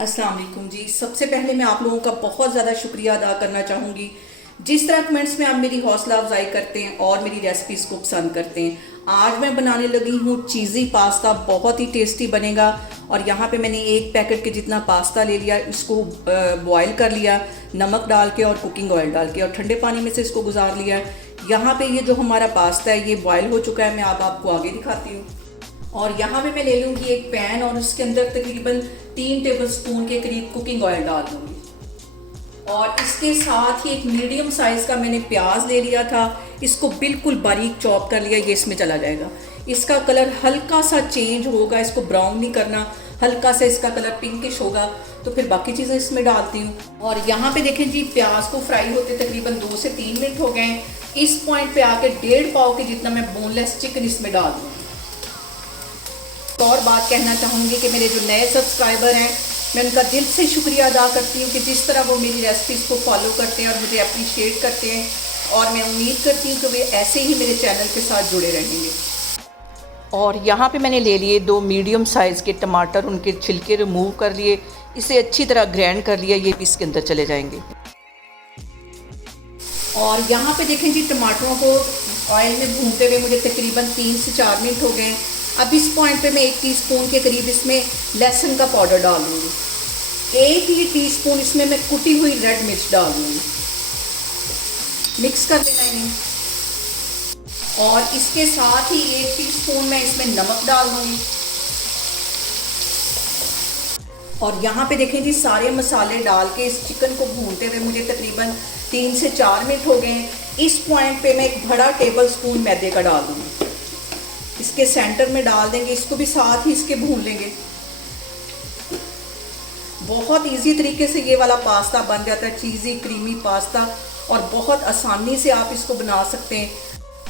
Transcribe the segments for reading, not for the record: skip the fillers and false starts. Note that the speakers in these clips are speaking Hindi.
अस्सलाम वालेकुम जी। सबसे पहले मैं आप लोगों का बहुत ज़्यादा शुक्रिया अदा करना चाहूँगी जिस तरह कमेंट्स में आप मेरी हौसला अफजाई करते हैं और मेरी रेसिपीज़ को पसंद करते हैं। आज मैं बनाने लगी हूँ चीज़ी पास्ता, बहुत ही टेस्टी बनेगा। और यहाँ पे मैंने एक पैकेट के जितना पास्ता ले लिया, इसको बॉयल कर लिया नमक डाल के और कुकिंग ऑयल डाल के, और ठंडे पानी में से इसको गुजार लिया। यहाँ पे ये जो हमारा पास्ता है ये बॉयल हो चुका है, मैं अब आपको आगे दिखाती हूँ। और यहाँ पे मैं ले लूँगी एक पैन और उसके अंदर तकरीबन 3 टेबलस्पून के करीब कुकिंग ऑयल डाल दूँगी। और इसके साथ ही एक मीडियम साइज़ का मैंने प्याज ले लिया था, इसको बिल्कुल बारीक चॉप कर लिया, ये इसमें चला जाएगा। इसका कलर हल्का सा चेंज होगा, इसको ब्राउन नहीं करना, हल्का सा इसका कलर पिंकिश होगा तो फिर बाकी चीज़ें इसमें डालती हूँ। और यहाँ पे देखें जी, प्याज को फ्राई होते तकरीबन 2 से 3 मिनट हो गए। इस पॉइंट पे आके 1.5 पाव के जितना मैं बोनलेस चिकन इसमें डाल दूँगी। तो और बात कहना चाहूँगी कि मेरे जो नए सब्सक्राइबर हैं, मैं उनका दिल से शुक्रिया अदा करती हूँ कि जिस तरह वो मेरी रेसिपीज़ को फॉलो करते हैं और मुझे अप्रिशिएट करते हैं, और मैं उम्मीद करती हूँ कि वे ऐसे ही मेरे चैनल के साथ जुड़े रहेंगे। और यहाँ पे मैंने ले लिए 2 मीडियम साइज़ के टमाटर, उनके छिलके रिमूव कर लिए, इसे अच्छी तरह ग्राइंड कर लिया, ये भी इसके अंदर चले जाएंगे। और यहाँ पे देखें जी, टमाटरों को ऑयल में भूनते हुए मुझे तकरीबन 3 से 4 मिनट हो गए। अब इस पॉइंट पे मैं 1 टीस्पून के करीब इसमें लहसुन का पाउडर डाल दूँगी। 1 ही टीस्पून इसमें मैं कुटी हुई रेड मिर्च डाल दूँगी। मिक्स कर लेना इन्हें। और इसके साथ ही 1 टीस्पून मैं इसमें नमक डाल दूँगी। और यहाँ पे देखें जी, सारे मसाले डाल के इस चिकन को भूनते हुए मुझे तकरीबन 3 से 4 मिनट हो गए। इस पॉइंट पे मैं एक बड़ा टेबल स्पून मैदे का डाल दूँगी, इसके सेंटर में डाल देंगे, इसको भी साथ ही इसके भून लेंगे। बहुत इजी तरीके से ये वाला पास्ता बन जाता है, चीज़ी क्रीमी पास्ता, और बहुत आसानी से आप इसको बना सकते हैं।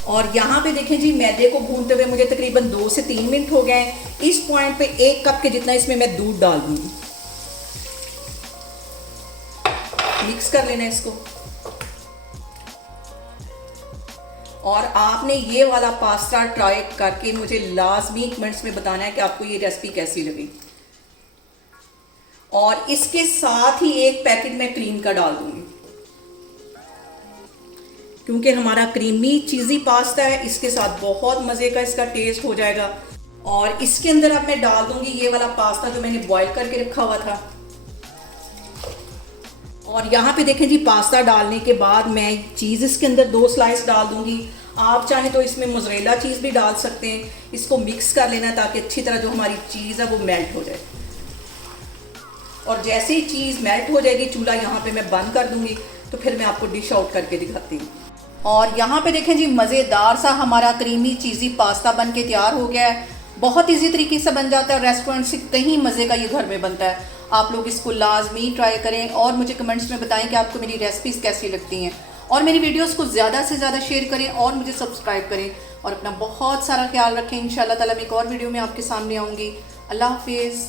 और यहाँ पे देखें जी, मैदे को भूनते हुए मुझे तकरीबन 2 से 3 मिनट हो गए। इस पॉइंट पे 1 कप के जितना इसमें मैं दूध डाल दूँगी। मिक्स कर लेना इसको। और आपने ये वाला पास्ता ट्राई करके मुझे लाजमी कमेंट्स में बताना है कि आपको ये रेसिपी कैसी लगी। और इसके साथ ही 1 पैकेट मैं क्रीम का डाल दूंगी, क्योंकि हमारा क्रीमी चीज़ी पास्ता है, इसके साथ बहुत मज़े का इसका टेस्ट हो जाएगा। और इसके अंदर अब मैं डाल दूंगी ये वाला पास्ता जो मैंने बॉईल करके रखा हुआ था। और यहाँ पे देखें जी, पास्ता डालने के बाद मैं चीज़ इसके अंदर 2 स्लाइस डाल दूंगी। आप चाहें तो इसमें मोज़रेला चीज़ भी डाल सकते हैं। इसको मिक्स कर लेना ताकि अच्छी तरह जो हमारी चीज़ है वो मेल्ट हो जाए। और जैसे ही चीज़ मेल्ट हो जाएगी, चूल्हा यहाँ पे मैं बंद कर दूंगी, तो फिर मैं आपको डिश आउट करके दिखाती हूँ। और यहाँ पे देखें जी, मज़ेदार सा हमारा क्रीमी चीज़ी पास्ता बन के तैयार हो गया है। बहुत इजी तरीके से बन जाता है, रेस्टोरेंट से कहीं मज़े का ये घर में बनता है। आप लोग इसको लाजमी ट्राई करें और मुझे कमेंट्स में बताएं कि आपको मेरी रेसिपीज़ कैसी लगती हैं। और मेरी वीडियोस को ज़्यादा से ज़्यादा शेयर करें और मुझे सब्सक्राइब करें। और अपना बहुत सारा ख्याल रखें। इंशाल्लाह ताला मैं एक और वीडियो में आपके सामने आऊँगी। अल्लाह हाफिज़।